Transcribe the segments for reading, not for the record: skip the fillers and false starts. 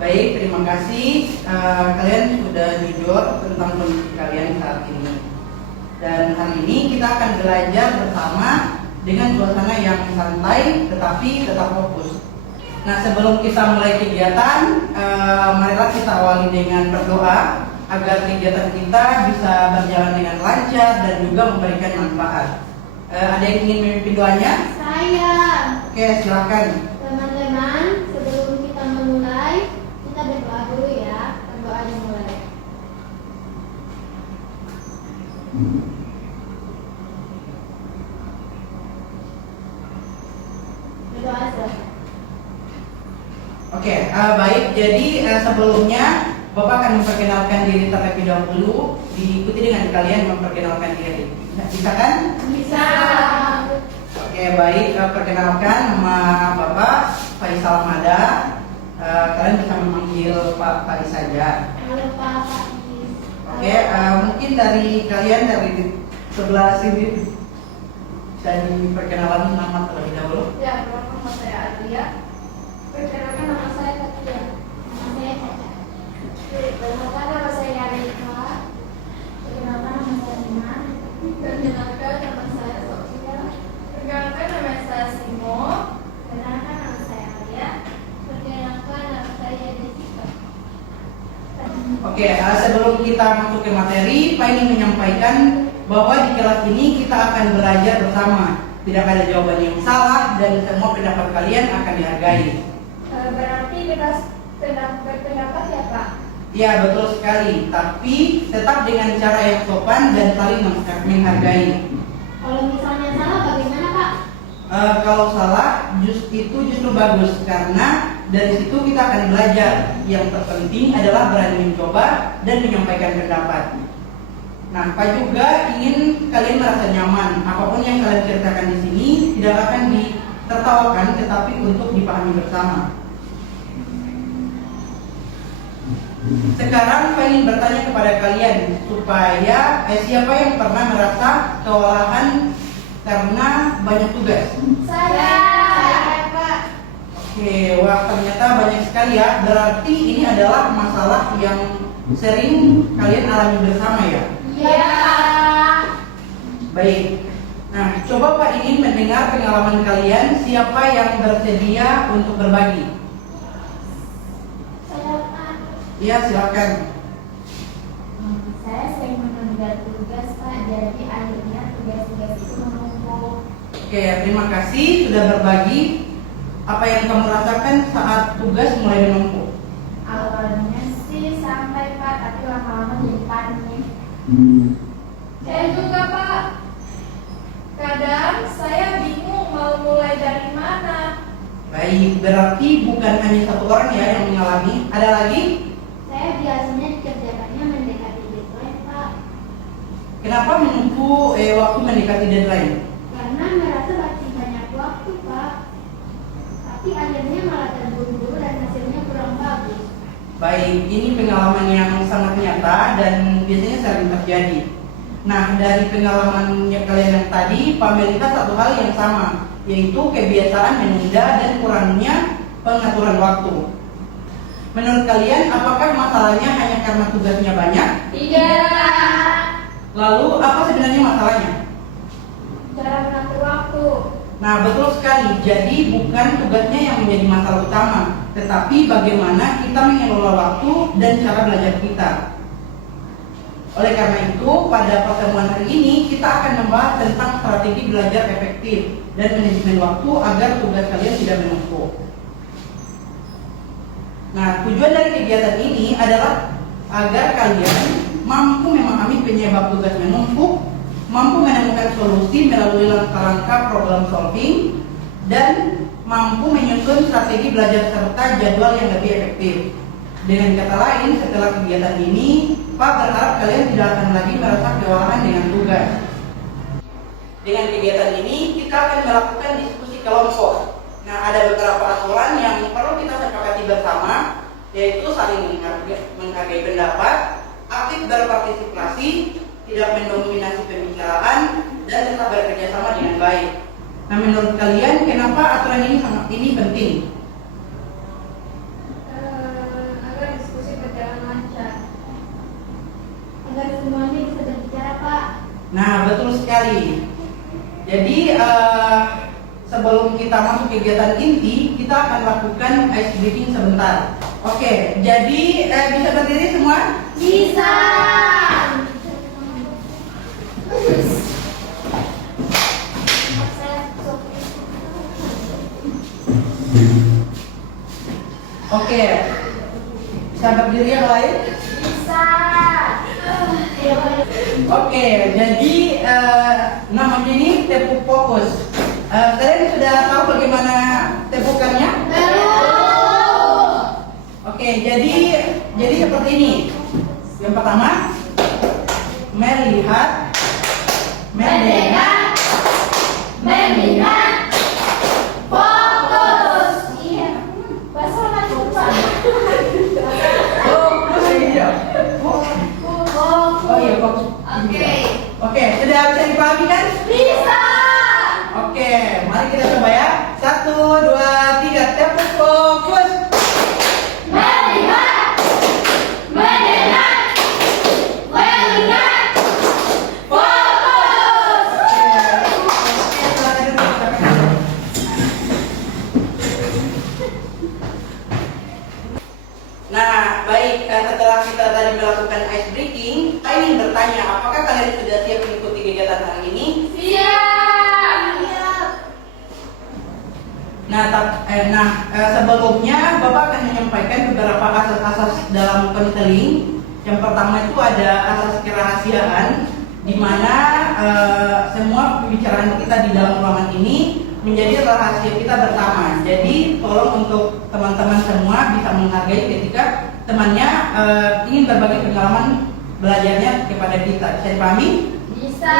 Baik, terima kasih. Kalian sudah jujur tentang kondisi kalian saat ini. Dan hari ini kita akan belajar bersama dengan suasana yang santai tetapi tetap fokus. Nah, sebelum kita mulai kegiatan, marilah kita awali dengan berdoa agar kegiatan kita bisa berjalan dengan lancar dan juga memberikan manfaat. Ada yang ingin memimpin doanya? Saya. Oke, silakan. Teman-teman, sebelum kita memulai, kita berdoa dulu ya. Berdoa dimulai. Berdoa selesai. Oke, baik. Jadi sebelumnya Bapak akan memperkenalkan diri terlebih dahulu, diikuti dengan kalian memperkenalkan diri. Bisa kan? Bisa. Oke, baik. Perkenalkan, nama Bapak Faisal Mada. Kalian bisa memanggil Pak Faiz saja. Halo Pak Faiz. Oke, mungkin dari kalian dari sebelah sini bisa diperkenalkan nama terlebih dahulu. Ya, nama saya Adria. Perkenalkan nama saya Katia. Nama saya Caca. Perkenalkan nama saya Rika. Perkenalkan nama saya Nina. Perkenalkan nama saya Sofia. Perkenalkan nama saya Simo. Perkenalkan nama saya Alia. Perkenalkan nama saya Jessica. Oke, sebelum kita masuk ke materi, Pak ingin menyampaikan bahwa di kelas ini kita akan belajar bersama. Tidak ada jawaban yang salah dan semua pendapat kalian akan dihargai. Berarti bebas berpendapat ya Pak? Ya, betul sekali. Tapi tetap dengan cara yang sopan dan saling menghargai. Kalau misalnya salah bagaimana Pak? Kalau salah, itu justru bagus karena dari situ kita akan belajar. Yang terpenting adalah berani mencoba dan menyampaikan pendapat. Nah, Pak juga ingin kalian merasa nyaman. Apapun yang kalian ceritakan di sini tidak akan ditertawakan, tetapi untuk dipahami bersama. Sekarang Pak ingin bertanya kepada kalian supaya siapa yang pernah merasa kewalahan karena banyak tugas? Saya Pak. Oke, wah ternyata banyak sekali ya. Berarti ini adalah masalah yang sering kalian alami bersama ya? Iya. Baik. Nah, coba Pak ingin mendengar pengalaman kalian. Siapa yang bersedia untuk berbagi? Saya Pak. Iya, silakan. Saya sering menunda tugas Pak, jadi akhirnya tugas-tugas itu menumpuk. Oke, terima kasih sudah berbagi. Apa yang kamu rasakan saat tugas mulai menumpuk? Awalnya sih santai Pak, tapi lama-lama jadi panik. Saya juga Pak. Kadang saya bingung mau mulai dari mana. Baik, berarti bukan hanya satu orang ya yang mengalami. Ada lagi? Saya biasanya dikerjakannya mendekati deadline Pak, Kenapa menumpuk waktu mendekati deadline? karena merasa masih banyak waktu Pak. Tapi akhirnya malah terburu-buru dan hasilnya kurang bagus. Baik, ini pengalaman yang sangat nyata dan biasanya sering terjadi. Nah, dari pengalaman kalian yang tadi, Pak melihat satu hal yang sama, yaitu kebiasaan menunda dan kurangnya pengaturan waktu. Menurut kalian, apakah masalahnya hanya karena tugasnya banyak? Tidak. Lalu, apa sebenarnya masalahnya? Cara mengatur waktu. Nah, betul sekali. Jadi, bukan tugasnya yang menjadi masalah utama, tetapi bagaimana kita mengelola waktu dan cara belajar kita. Oleh karena itu, pada pertemuan hari ini kita akan membahas tentang strategi belajar efektif dan manajemen waktu agar tugas kalian tidak menumpuk. Nah, tujuan dari kegiatan ini adalah agar kalian mampu memahami penyebab tugas menumpuk, mampu menemukan solusi melalui langkah-langkah problem solving, dan mampu menyusun strategi belajar serta jadwal yang lebih efektif. Dengan kata lain, setelah kegiatan ini, Pak berharap kalian tidak akan lagi merasa kewalahan dengan tugas. Dengan kegiatan ini, kita akan melakukan diskusi kelompok. Nah, ada beberapa aturan yang perlu kita sepakati bersama, yaitu saling menghargai pendapat, aktif berpartisipasi, tidak mendominasi pembicaraan, dan tetap bekerja sama dengan baik. Nah, menurut kalian kenapa aturan ini penting? sekali. Jadi sebelum kita masuk kegiatan inti, kita akan lakukan ice breaking sebentar. Oke, jadi bisa berdiri semua? Bisa. Oke, bisa berdiri yang lain? Bisa. Oke, jadi namanya ini tepuk fokus. Kalian sudah tahu bagaimana tepukannya? Belum. Oke, jadi seperti ini. Yang pertama, melihat, mendengar, Mendengar. Fokus. Iya. Bahasa apa Pak? Oh iya, fokus. Oke. Oke, sudah bisa dipahami kan? Bisa. Oke, mari kita coba ya. 1, 2, 3, tepuk fokus. Melihat. Mendengar. Melihat. Fokus. Nah, baik, setelah kita tadi melakukan ice breaking, saya ingin bertanya, apakah kalian sudah siap mengikuti kegiatan hari ini? Siap. Sebelumnya Bapak akan menyampaikan beberapa asas-asas dalam konseling. Yang pertama itu ada asas kerahasiaan, di mana semua pembicaraan kita di dalam ruangan ini menjadi rahasia kita bersama. Jadi tolong untuk teman-teman semua bisa menghargai ketika temannya ingin berbagi pengalaman belajarnya kepada kita. Bisa dipahami? Bisa.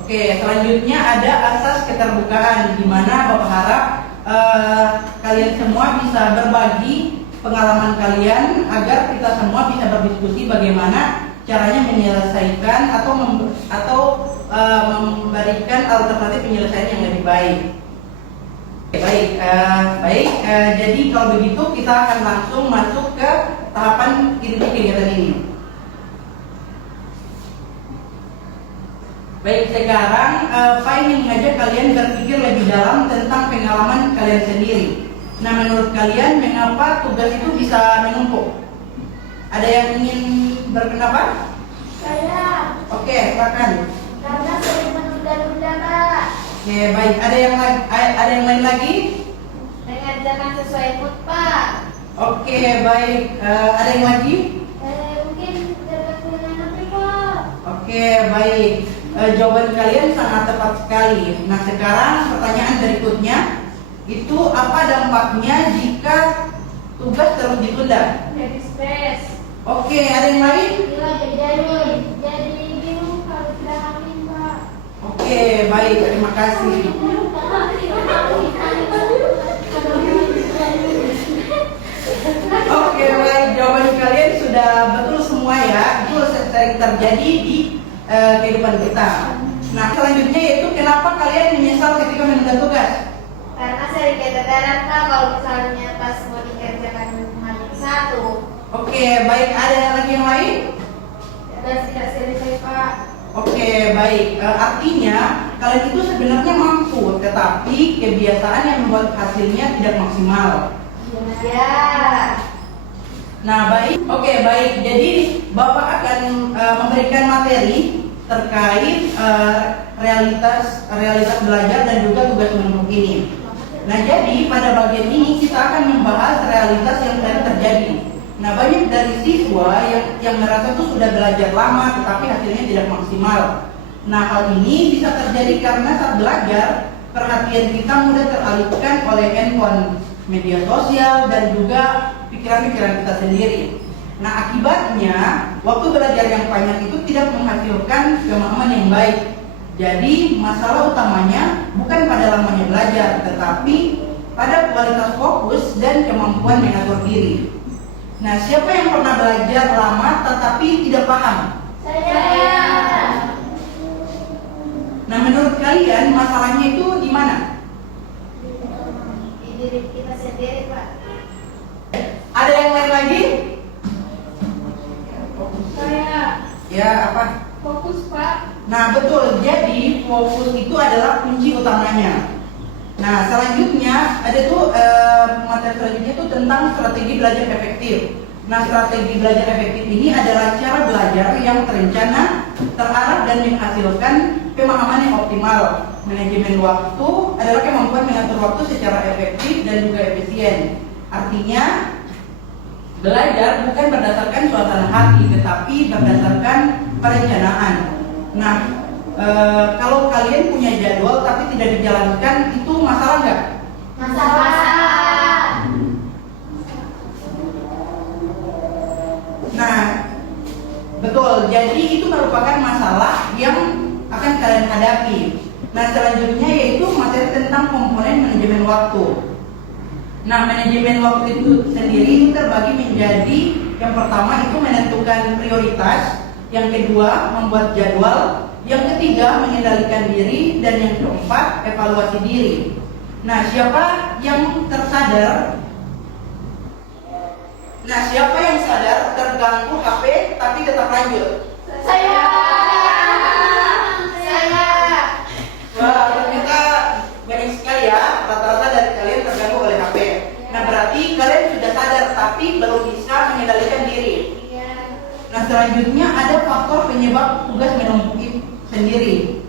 Oke, selanjutnya ada asas keterbukaan, di mana Bapak harap kalian semua bisa berbagi pengalaman kalian agar kita semua bisa berdiskusi bagaimana caranya menyelesaikan atau memberikan alternatif penyelesaian yang lebih baik. Baik. Jadi kalau begitu kita akan langsung masuk ke tahapan inti kegiatan ini. Baik, sekarang Pak ingin mengajak kalian berpikir lebih dalam tentang pengalaman kalian sendiri. Nah, menurut kalian mengapa tugas itu bisa menumpuk? Ada yang ingin berpendapat? Saya. Oke, silakan. Karena sering menunda-nunda, Pak. Oke, baik. Ada yang lain lagi? Mengerjakan sesuai mood, Pak. Oke, baik. Ada yang lagi? Mungkin tergantung dengan nanti, Pak. Oke, baik. Jawaban kalian sangat tepat sekali. Nah, sekarang pertanyaan berikutnya, itu apa dampaknya jika tugas terus ditunda? Jadi stres. Oke, ada yang lain? Gila, jadi bingung kalau tidak hamil, Pak. Oke, baik. Terima kasih. Oke, baik. Jawaban kalian sudah betul semua ya. Itu sering terjadi di kehidupan kita. Nah, selanjutnya yaitu kenapa kalian menyesal ketika menunda tugas? Karena sering keteteran, Pak, kalau misalnya pas mau dikerjakan hari satu. Oke, baik. Ada lagi yang lain? Dan tidak selesai, Pak. Oke, baik. Artinya kalian itu sebenarnya mampu, tetapi kebiasaan yang membuat hasilnya tidak maksimal. Ya. Nah, baik. Oke, baik. Jadi Bapak akan memberikan materi terkait realitas belajar dan juga tugas menumpuk ini. Nah, jadi pada bagian ini kita akan membahas realitas yang tadi terjadi. Nah, banyak dari siswa yang merasa tuh sudah belajar lama tetapi hasilnya tidak maksimal. Nah, hal ini bisa terjadi karena saat belajar perhatian kita mudah teralihkan oleh handphone, media sosial, dan juga pikiran-pikiran kita sendiri. Nah, akibatnya waktu belajar yang panjang itu tidak menghasilkan pemahaman yang baik. Jadi masalah utamanya bukan pada lamanya belajar, tetapi pada kualitas fokus dan kemampuan mengatur diri. Nah, siapa yang pernah belajar lama tetapi tidak paham? Saya. Nah, menurut kalian masalahnya itu di mana? Di diri kita sendiri, Pak. Ada yang lain lagi? Saya Ya, apa? fokus, Pak. Nah, betul. Jadi fokus itu adalah kunci utamanya. Nah, selanjutnya ada tuh materi selanjutnya tuh tentang strategi belajar efektif. Nah, strategi belajar efektif ini adalah cara belajar yang terencana, terarah dan menghasilkan pemahaman yang optimal. Manajemen waktu adalah kemampuan mengatur waktu secara efektif dan juga efisien. Artinya, belajar bukan berdasarkan suasana hati, tetapi berdasarkan perencanaan. Nah, kalau kalian punya jadwal tapi tidak dijalankan, itu masalah nggak? Masalah. Nah, betul. Jadi itu merupakan masalah yang akan kalian hadapi. Nah, selanjutnya yaitu materi tentang komponen manajemen waktu. Nah, manajemen waktu itu sendiri itu terbagi menjadi yang pertama itu menentukan prioritas, yang kedua membuat jadwal, yang ketiga mengendalikan diri, dan yang keempat evaluasi diri. Nah, siapa yang tersadar? Nah, siapa yang sadar terganggu HP tapi tetap lanjut? Saya. Wah, ternyata banyak sekali ya, rata-rata dari kalian terganggu oleh HP. Nah, berarti kalian sudah sadar tapi belum bisa mengendalikan diri. Iya. Nah, selanjutnya ada faktor penyebab tugas menumpuk sendiri.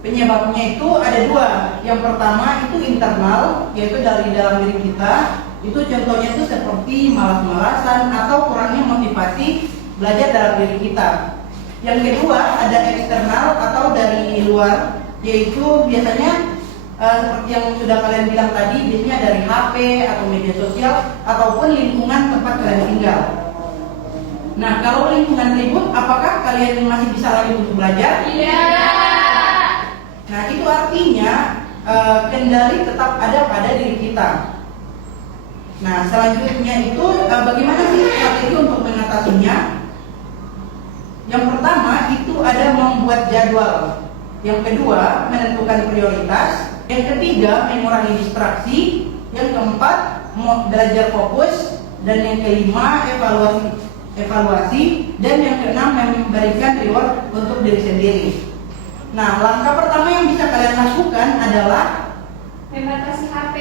Penyebabnya itu ada dua. Yang pertama itu internal, yaitu dari dalam diri kita. Itu contohnya itu seperti malas-malasan atau kurangnya motivasi belajar dalam diri kita. Yang kedua ada eksternal atau dari luar, yaitu biasanya seperti yang sudah kalian bilang tadi, biasanya dari HP atau media sosial ataupun lingkungan tempat kalian tinggal. Nah, kalau lingkungan ribut, apakah kalian masih bisa lagi untuk belajar? Iya. Nah, itu artinya kendali tetap ada pada diri kita. Nah, selanjutnya itu bagaimana sih strategi untuk mengatasinya? Yang pertama itu ada membuat jadwal. Yang kedua menentukan prioritas. Yang ketiga mengurangi distraksi. Yang keempat belajar fokus. Dan yang kelima evaluasi. Dan yang keenam memberikan reward untuk diri sendiri. Nah, langkah pertama yang bisa kalian lakukan adalah Membatasi HP.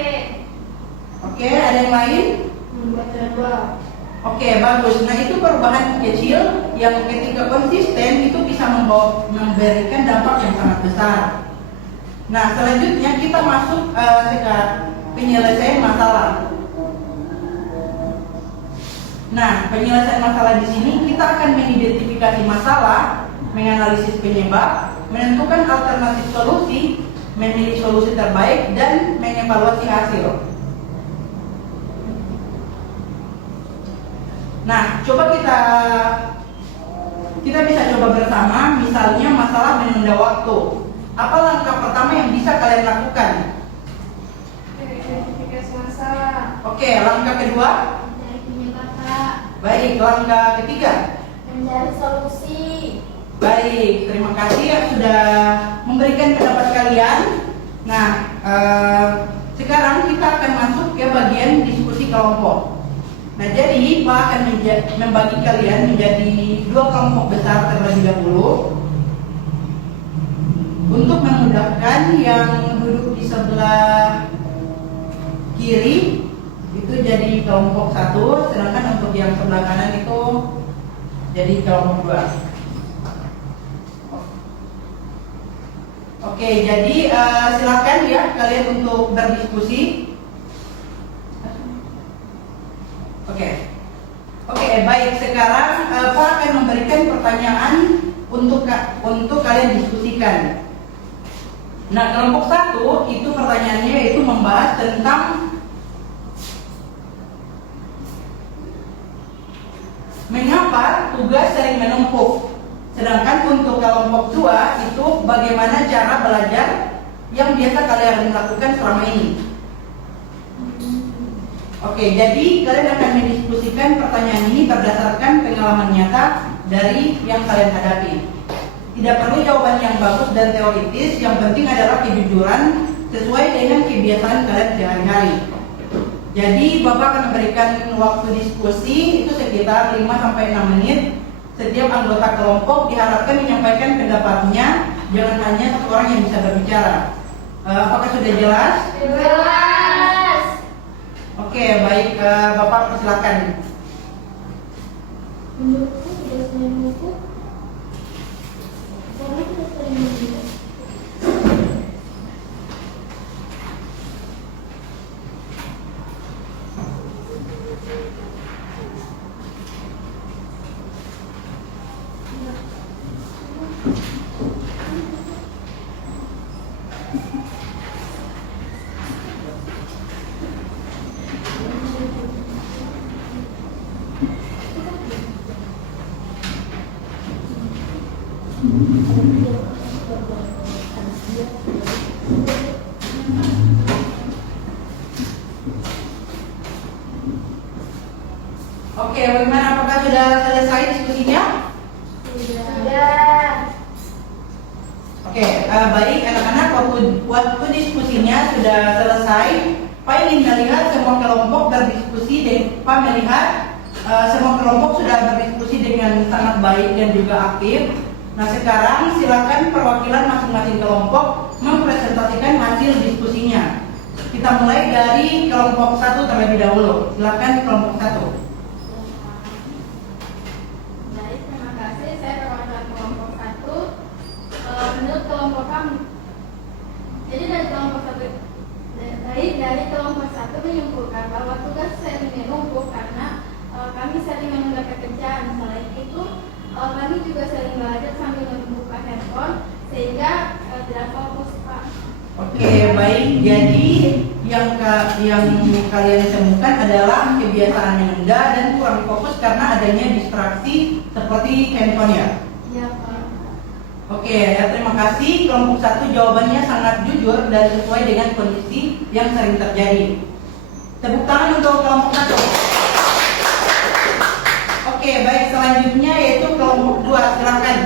Oke, ada yang lain? Membuat jadwal. Oke, bagus. Nah, itu perubahan kecil yang ketika konsisten itu bisa memberikan dampak yang sangat besar. Nah, selanjutnya kita masuk ke penyelesaian masalah. Nah, penyelesaian masalah di sini kita akan mengidentifikasi masalah, menganalisis penyebab, menentukan alternatif solusi, memilih solusi terbaik, dan mengevaluasi hasil. Nah, coba kita bisa coba bersama, misalnya masalah menunda waktu. Apa langkah pertama yang bisa kalian lakukan? Identifikasi masalah. Oke, langkah kedua. Mencari penyebab, Kak. Baik, langkah ketiga. Mencari solusi. Baik, terima kasih yang sudah memberikan pendapat kalian. Nah, sekarang kita akan masuk ke bagian diskusi kelompok. Nah, jadi Pak akan membagi kalian menjadi dua kelompok besar terlebih dahulu. Untuk memudahkan yang duduk di sebelah kiri itu jadi kelompok 1, sedangkan untuk yang sebelah kanan itu jadi kelompok 2. Oke, jadi silakan ya kalian untuk berdiskusi. Oke, baik. Sekarang Pak akan memberikan pertanyaan untuk kalian diskusikan. Nah, kelompok 1 itu pertanyaannya yaitu membahas tentang mengapa tugas sering menumpuk. Sedangkan untuk kelompok 2 itu bagaimana cara belajar yang biasa kalian lakukan selama ini. Oke, jadi kalian akan mendiskusikan pertanyaan ini berdasarkan pengalaman nyata dari yang kalian hadapi. Tidak perlu jawaban yang bagus dan teoritis, yang penting adalah kejujuran sesuai dengan kebiasaan kalian sehari-hari. Jadi Bapak akan memberikan waktu diskusi itu sekitar 5-6 menit. Setiap anggota kelompok diharapkan menyampaikan pendapatnya jangan hanya satu orang yang bisa berbicara. Apakah sudah jelas? Jelas. Oke, baik, Bapak persilakan. Menurutku sudah saya mengukur. Karena sudah saya mengukur. Oke, bagaimana? Apakah sudah selesai diskusinya? Sudah. Oke, baik anak-anak, waktu diskusinya sudah selesai. Pak ingin melihat semua kelompok berdiskusi dan Pak melihat semua kelompok sudah berdiskusi dengan sangat baik dan juga aktif. Nah, sekarang silakan perwakilan masing-masing kelompok mempresentasikan hasil diskusinya. Kita mulai dari kelompok 1 terlebih dahulu. Silakan kelompok 1. Baik, terima kasih. Saya perwakilan kelompok 1. Menurut kelompok kami, jadi dari kelompok 1, dari kelompok 1 menyimpulkan bahwa tugas sering menumpuk karena kami sering menunda pekerjaan. Selain itu, kami juga sering belajar sambil membuka handphone sehingga tidak fokus, Pak. Oke, baik. Jadi yang kalian temukan adalah kebiasaan menunda dan kurang fokus karena adanya distraksi seperti handphone ya. Iya, Pak. Oke, ya, terima kasih. Kelompok 1 jawabannya sangat jujur dan sesuai dengan kondisi yang sering terjadi. Tepuk tangan untuk kelompok 1. Oke, baik, selanjutnya yaitu kelompok 2. Silakan.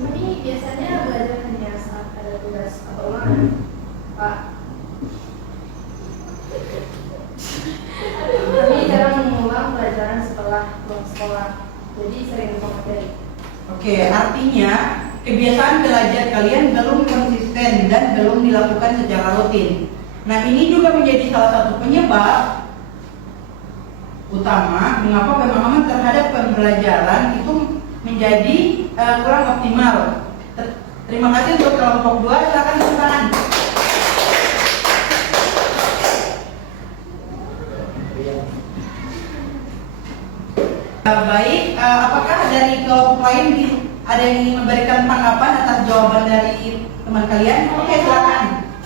Kami biasanya belajar hanya saat ada tugas atau ulangan, Pak. Kami jarang mengulang pelajaran setelah pulang sekolah, jadi sering lupa materi. Oke, artinya kebiasaan belajar kalian belum konsisten dan belum dilakukan secara rutin. Nah, ini juga menjadi salah satu penyebab utama mengapa pemahaman terhadap pembelajaran itu menjadi kurang optimal. Terima kasih untuk kelompok 2. Silakan tepuk tangan. Baik, apakah dari kelompok lain ada yang ingin memberikan tanggapan atas jawaban dari teman kalian? Oke, silakan.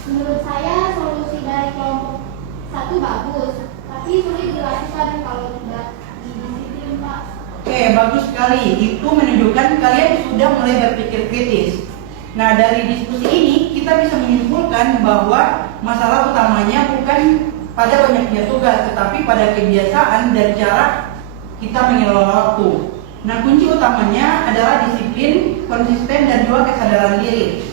Menurut saya solusi dari kelompok 1 bagus, tapi sulit dilakukan kalau tidak didisiplin, Pak. Oke, bagus sekali. Itu menunjukkan kalian sudah mulai berpikir kritis. Nah, dari diskusi ini kita bisa menyimpulkan bahwa masalah utamanya bukan pada banyaknya tugas, tetapi pada kebiasaan dan cara kita mengelola waktu. Nah, kunci utamanya adalah disiplin, konsisten, dan juga kesadaran diri.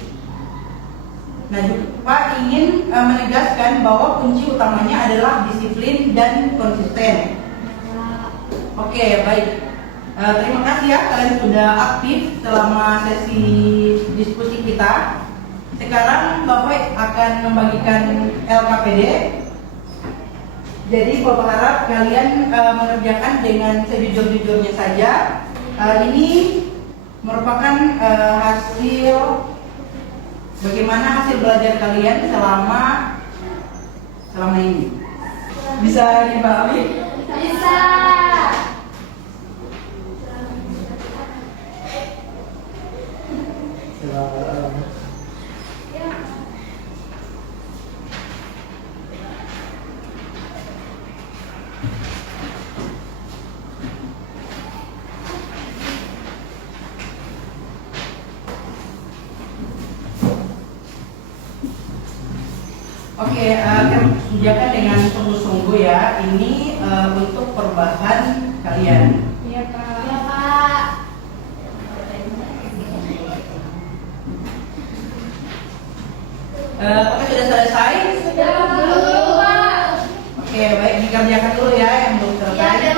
Nah, juga Pak ingin menegaskan bahwa kunci utamanya adalah disiplin dan konsisten. Oke, baik. Terima kasih ya, kalian sudah aktif selama sesi diskusi kita. Sekarang Bapak akan membagikan LKPD. Jadi Bapak harap kalian mengerjakan dengan sejujur-jujurnya saja. Ini merupakan hasil bagaimana hasil belajar kalian selama ini. Bisa dipahami? Bisa. Oke, kerjakan dengan sungguh-sungguh ya. Ini untuk perubahan kalian. Iya, Pak. Iya, Pak. Apakah sudah selesai? Sudah, Pak. Oke, baik, dikerjakan dulu ya yang belum Iya, selesai. ada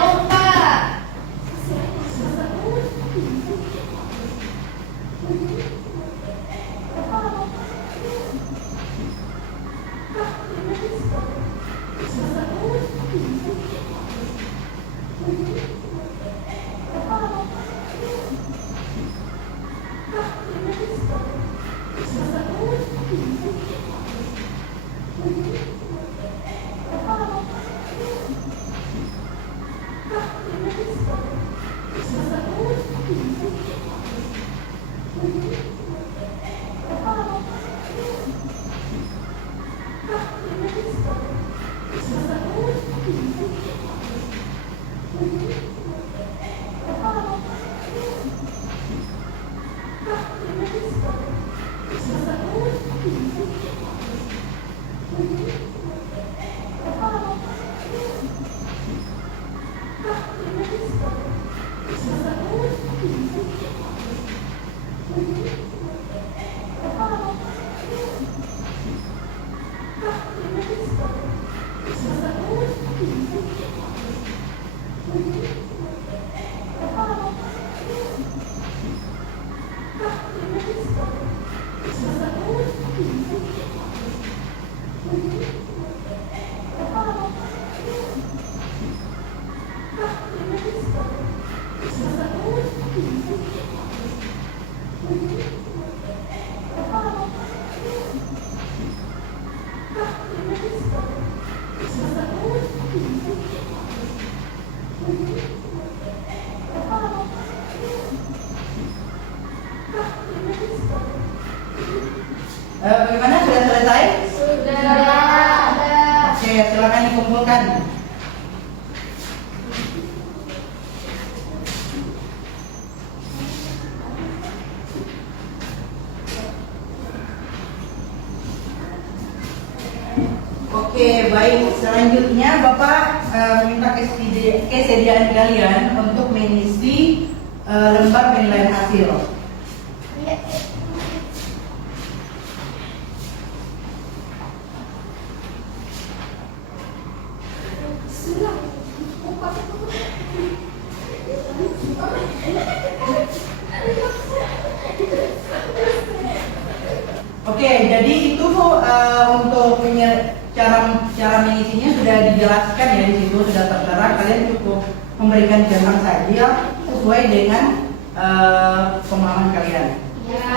Bagaimana, sudah selesai? Sudah. Oke, silakan dikumpulkan. Oke, baik. Selanjutnya Bapak minta kesediaan kalian untuk mengisi lembar penilaian hasil. Oke, jadi itu untuk cara mengisinya sudah dijelaskan ya, di situ sudah tertera. Kalian cukup memberikan jawab saja sesuai dengan pemahaman kalian. Ya.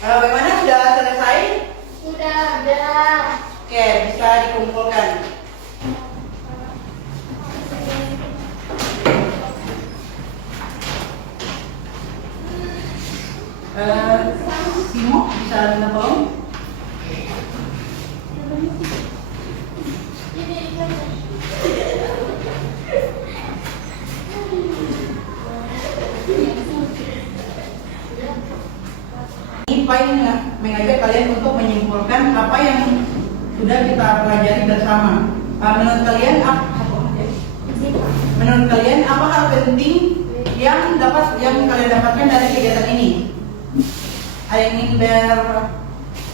Bagaimana, sudah selesai? Udah. Oke, bisa dikumpulkan. Simo, bisa minta tolong? Ini paling mengajak kalian untuk menyimpulkan apa yang sudah kita pelajari bersama. Menurut kalian apa hal penting yang kalian dapatkan dari kegiatan ini? Ada yang ingin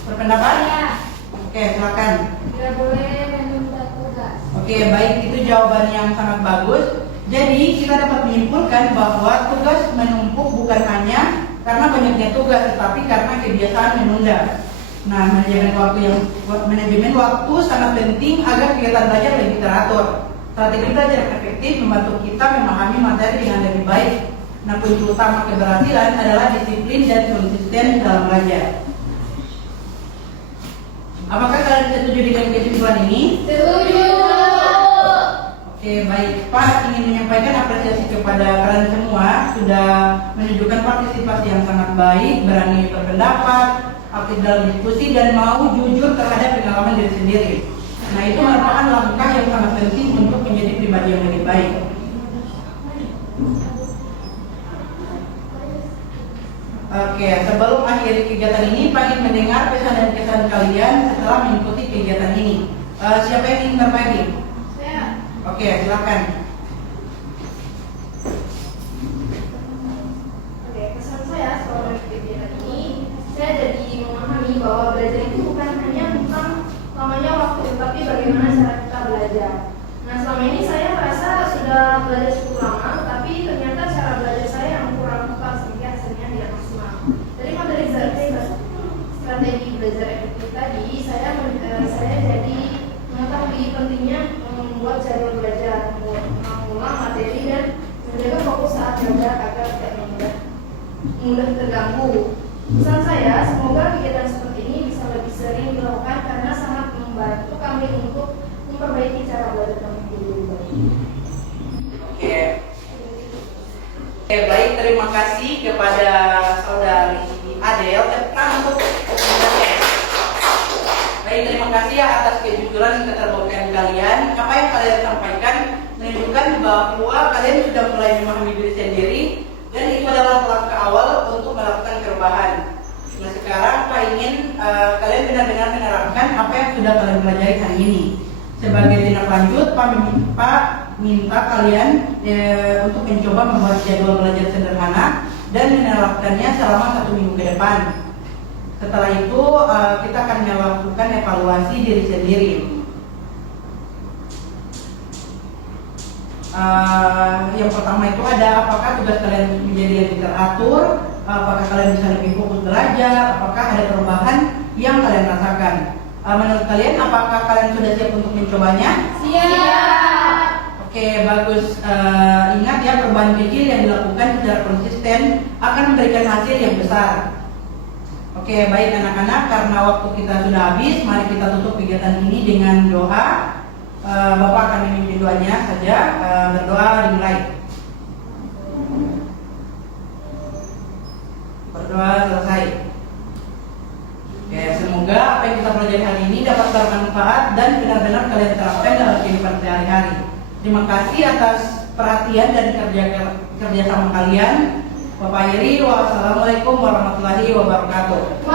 berpendapat? Ya. Oke, silakan. Tidak boleh menunda tugas. Oke, baik, itu jawaban yang sangat bagus. Jadi kita dapat menyimpulkan bahwa tugas menumpuk bukan hanya karena banyaknya tugas, tetapi karena kebiasaan menunda. Nah, manajemen waktu sangat penting agar kegiatan belajar lebih teratur. Strategi belajar yang efektif membantu kita memahami materi dengan lebih baik. Nah, kunci utama keberhasilan adalah disiplin dan konsisten dalam belajar. Apakah kalian setuju dengan kesimpulan ini? Setuju. Oke, baik. Pak ingin menyampaikan apresiasi kepada kalian semua sudah menunjukkan partisipasi yang sangat baik, berani berpendapat, aktif dalam diskusi, dan mau jujur terhadap pengalaman diri sendiri. Nah, itu merupakan langkah yang sangat penting untuk menjadi pribadi yang lebih baik. Oke, sebelum akhiri kegiatan ini, Pak ingin mendengar pesan dan kesan kalian setelah mengikuti kegiatan ini. Siapa yang ingin berbagi? Saya. Oke, silakan. Oke, kesan saya setelah kegiatan ini, saya jadi memahami bahwa belajar itu bukan hanya tentang lamanya waktu, tapi bagaimana cara kita belajar. Nah, selama ini saya merasa sudah belajar cukup lama, tapi ternyata cara belajar saya yang kurang tepat sehingga hasilnya tidak maksimal. Dari materi strategi belajar efektif tadi, saya jadi mengetahui pentingnya membuat jadwal belajar, mengulang materi dan menjaga fokus saat belajar agar tidak mudah terganggu. Pesan saya, semoga kegiatan seperti ini bisa lebih sering dilakukan karena sangat membantu kami untuk memperbaiki cara belajar kami menjadi lebih baik. Oke. Oke, baik, terima kasih kepada saudari Adel. Tekan untuk komentarnya. Baik, terima kasih ya atas kejujuran dan keterbukaan kalian. Apa yang kalian sampaikan menunjukkan bahwa kalian sudah mulai memahami diri sendiri, dan itu adalah langkah awal untuk melakukan perubahan. Nah, sekarang Pak ingin kalian benar-benar menerapkan apa yang sudah kalian pelajari hari ini. Sebagai tindak lanjut, Pak minta kalian untuk mencoba membuat jadwal belajar sederhana dan menerapkannya selama 1 minggu ke depan. Setelah itu kita akan melakukan evaluasi diri sendiri. Yang pertama itu ada apakah tugas kalian menjadi lebih teratur, apakah kalian bisa lebih fokus belajar, apakah ada perubahan yang kalian rasakan. Menurut kalian apakah kalian sudah siap untuk mencobanya? Siap. Oke, bagus. Ingat ya, perubahan kecil yang dilakukan secara konsisten akan memberikan hasil yang besar. Oke, baik anak-anak, karena waktu kita sudah habis, mari kita tutup kegiatan ini dengan doa. Bapak akan memimpin doanya saja. Berdoa dimulai. Berdoa selesai. Oke, semoga apa yang kita pelajari hari ini dapat bermanfaat dan benar-benar kalian terapkan dalam kehidupan sehari-hari. Terima kasih atas perhatian dan kerja sama kalian. Bapak Iri, wassalamualaikum warahmatullahi wabarakatuh.